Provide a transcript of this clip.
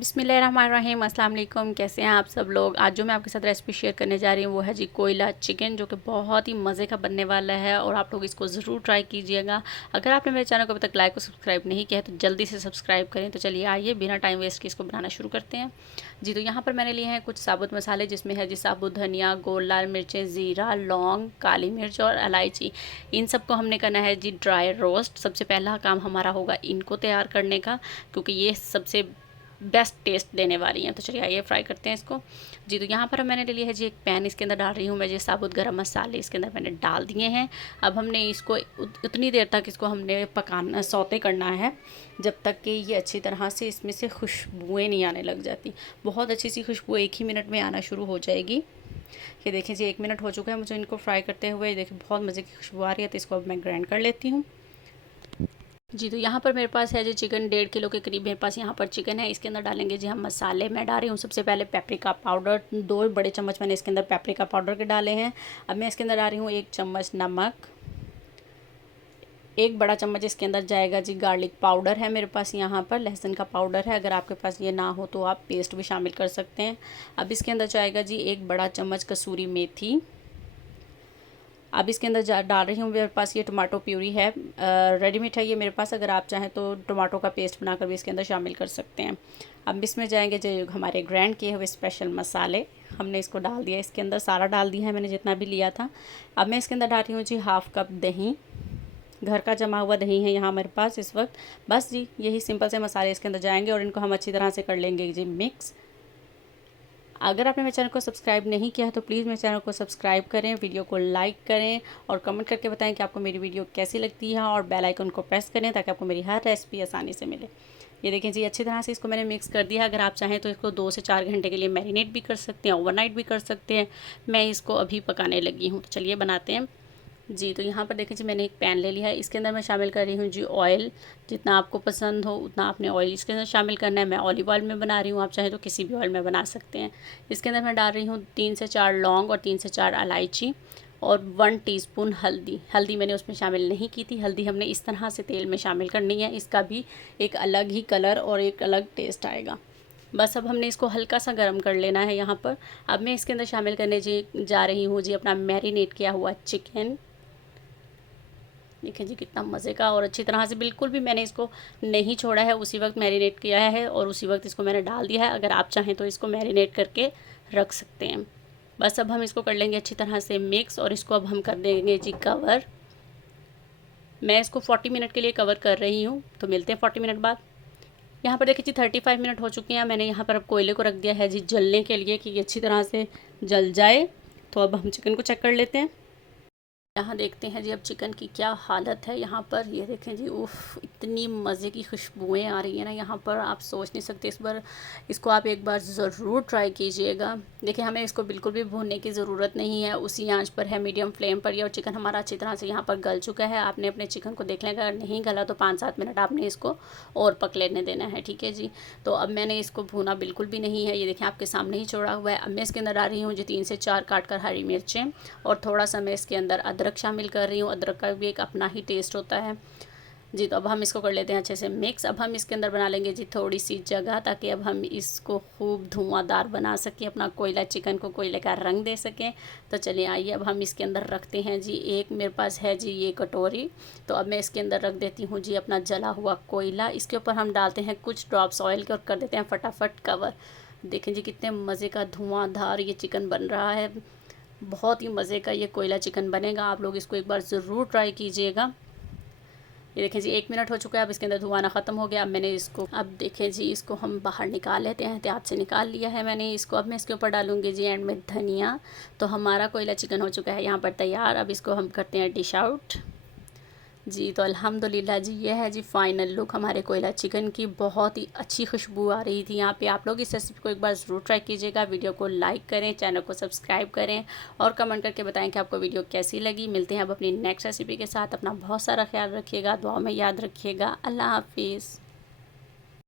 बिस्मिल्लाहिर्रहमानिर्रहीम, अस्सलाम वालेकुम। कैसे हैं आप सब लोग। आज जो मैं आपके साथ रेसिपी शेयर करने जा रही हूँ वो है जी कोयला चिकन, जो कि बहुत ही मज़े का बनने वाला है और आप लोग इसको ज़रूर ट्राई कीजिएगा। अगर आपने मेरे चैनल को अभी तक लाइक और सब्सक्राइब नहीं किया है तो जल्दी से सब्सक्राइब करें। तो चलिए आइए बिना टाइम वेस्ट के इसको बनाना शुरू करते हैं जी। तो यहाँ पर मैंने लिए हैं कुछ साबुत मसाले, जिसमें है जी साबुत धनिया, गोल लाल मिर्चें, ज़ीरा, लौंग, काली मिर्च और इलायची। इन सबको हमने करना है जी ड्राई रोस्ट। सबसे पहला काम हमारा होगा इनको तैयार करने का, क्योंकि ये सबसे बेस्ट टेस्ट देने वाली हैं। तो चलिए आइए फ्राई करते हैं इसको जी। तो यहाँ पर मैंने ले लिया है जी एक पैन, इसके अंदर डाल रही हूँ मैं जी साबुत गरम मसाले, इसके अंदर मैंने डाल दिए हैं। अब हमने इसको उतनी देर तक इसको हमने पकाना, सौते करना है जब तक कि ये अच्छी तरह से इसमें से खुशबुएँ नहीं आने लग जाती। बहुत अच्छी सी खुशबू 1 ही मिनट में आना शुरू हो जाएगी। ये देखिए जी 1 मिनट हो चुका है मुझे इनको फ्राई करते हुए। देखिए बहुत मज़े की खुशबू आ रही है। तो इसको अब मैं ग्राइंड कर लेती हूँ जी। तो यहाँ पर मेरे पास है जो चिकन 1.5 किलो के करीब मेरे पास यहाँ पर चिकन है। इसके अंदर डालेंगे जी हम मसाले। मैं डाल रही हूँ सबसे पहले पेपरिका पाउडर, 2 बड़े चम्मच मैंने इसके अंदर पेपरिका पाउडर के डाले हैं। अब मैं इसके अंदर डाल रही हूँ 1 चम्मच नमक, 1 बड़ा चम्मच इसके अंदर जाएगा जी गार्लिक पाउडर है मेरे पास, यहाँ पर लहसुन का पाउडर है। अगर आपके पास ये ना हो तो आप पेस्ट भी शामिल कर सकते हैं। अब इसके अंदर जाएगा जी 1 बड़ा चम्मच कसूरी मेथी। अब इसके अंदर डाल रही हूँ, मेरे पास ये टमाटो प्यूरी है, रेडीमेड है ये मेरे पास। अगर आप चाहें तो टमाटो का पेस्ट बनाकर भी इसके अंदर शामिल कर सकते हैं। अब इसमें जाएंगे जो हमारे ग्राइंड किए हुए स्पेशल मसाले, हमने इसको डाल दिया इसके अंदर, सारा डाल दिया है मैंने जितना भी लिया था। अब मैं इसके अंदर डाल रही हूँ जी 1/2 कप दही, घर का जमा हुआ दही है यहाँ मेरे पास इस वक्त। बस जी यही सिंपल से मसाले इसके अंदर जाएंगे और इनको हम अच्छी तरह से कर लेंगे जी मिक्स। अगर आपने मेरे चैनल को सब्सक्राइब नहीं किया है तो प्लीज़ मेरे चैनल को सब्सक्राइब करें, वीडियो को लाइक करें और कमेंट करके बताएं कि आपको मेरी वीडियो कैसी लगती है, और बेल आइकन को प्रेस करें ताकि आपको मेरी हर रेसिपी आसानी से मिले। ये देखें जी अच्छी तरह से इसको मैंने मिक्स कर दिया। अगर आप चाहें तो इसको 2 से 4 घंटे के लिए मैरिनेट भी कर सकते हैं, ओवरनाइट भी कर सकते हैं। मैं इसको अभी पकाने लगी हूँ। तो चलिए बनाते हैं जी। तो यहाँ पर देखें जी मैंने एक पैन ले लिया है, इसके अंदर मैं शामिल कर रही हूँ जी ऑयल। जितना आपको पसंद हो उतना आपने ऑयल इसके अंदर शामिल करना है। मैं ऑलिव ऑयल में बना रही हूँ, आप चाहें तो किसी भी ऑयल में बना सकते हैं। इसके अंदर मैं डाल रही हूँ 3 से 4 लौंग और 3 से 4 इलायची और 1 टीस्पून हल्दी मैंने उसमें शामिल नहीं की थी। हल्दी हमने इस तरह से तेल में शामिल करनी है, इसका भी एक अलग ही कलर और एक अलग टेस्ट आएगा। बस अब हमने इसको हल्का सा गर्म कर लेना है यहाँ पर। अब मैं इसके अंदर शामिल करने जा रही हूँ जी अपना मैरिनेट किया हुआ चिकन। देखिए जी कितना मज़े का, और अच्छी तरह से बिल्कुल भी मैंने इसको नहीं छोड़ा है, उसी वक्त मैरिनेट किया है और उसी वक्त इसको मैंने डाल दिया है। अगर आप चाहें तो इसको मैरिनेट करके रख सकते हैं। बस अब हम इसको कर लेंगे अच्छी तरह से मिक्स और इसको अब हम कर देंगे जी कवर। मैं इसको 40 मिनट के लिए कवर कर रही हूँ। तो मिलते हैं 40 मिनट बाद। यहाँ पर देखिए जी 35 मिनट हो चुके हैं। मैंने यहाँ पर अब कोयले को रख दिया है जी जलने के लिए कि ये अच्छी तरह से जल जाए। तो अब हम चिकन को चेक कर लेते हैं। यहाँ देखते हैं जी अब चिकन की क्या हालत है। यहाँ पर ये देखें जी, उफ़ इतनी मज़े की खुशबुएं आ रही है ना यहाँ पर, आप सोच नहीं सकते। इस बार इसको आप एक बार ज़रूर ट्राई कीजिएगा। देखिए हमें इसको बिल्कुल भी भूनने की ज़रूरत नहीं है, उसी आंच पर है, मीडियम फ्लेम पर ही। और चिकन हमारा अच्छी तरह से यहाँ पर गल चुका है। आपने अपने चिकन को देख लेगा, अगर नहीं गला तो 5-7 मिनट आपने इसको और पक लेने देना है, ठीक है जी। तो अब मैंने इसको भूना बिल्कुल भी नहीं है, ये देखें आपके सामने ही छोड़ा हुआ है। अब मैं इसके अंदर डाल रही हूँ जी 3 से 4 काट कर हरी मिर्चें और थोड़ा सा मैं इसके अंदर अदरक शामिल कर रही हूँ। अदरक का भी एक अपना ही टेस्ट होता है जी। तो अब हम इसको कर लेते हैं अच्छे से मिक्स। अब हम इसके अंदर बना लेंगे जी थोड़ी सी जगह, ताकि अब हम इसको खूब धुआंधार बना सकें, अपना कोयला चिकन को कोयले का रंग दे सकें। तो चलिए आइए अब हम इसके अंदर रखते हैं जी, एक मेरे पास है जी ये कटोरी। तो अब मैं इसके अंदर रख देती हूँ जी अपना जला हुआ कोयला। इसके ऊपर हम डालते हैं कुछ ड्रॉप्स ऑयल के और कर देते हैं फटाफट कवर। देखें जी कितने मज़े का धुआंधार ये चिकन बन रहा है। बहुत ही मज़े का ये कोयला चिकन बनेगा। आप लोग इसको एक बार ज़रूर ट्राई कीजिएगा। ये देखें जी 1 मिनट हो चुका है। अब इसके अंदर धुआं ख़त्म हो गया। अब मैंने इसको, अब देखें जी इसको हम बाहर निकाल लेते हैं। एहतियात से निकाल लिया है मैंने इसको। अब मैं इसके ऊपर डालूंगी जी एंड में धनिया। तो हमारा कोयला चिकन हो चुका है यहाँ पर तैयार। अब इसको हम करते हैं डिश आउट जी। तो अल्हम्दुलिल्लाह जी ये है जी फ़ाइनल लुक हमारे कोयला चिकन की। बहुत ही अच्छी खुशबू आ रही थी यहाँ पे। आप लोग इस रेसिपी को एक बार ज़रूर ट्राई कीजिएगा। वीडियो को लाइक करें, चैनल को सब्सक्राइब करें और कमेंट करके बताएं कि आपको वीडियो कैसी लगी। मिलते हैं अब अपनी नेक्स्ट रेसिपी के साथ। अपना बहुत सारा ख्याल रखिएगा, दुआ में याद रखिएगा। अल्लाह हाफिज़।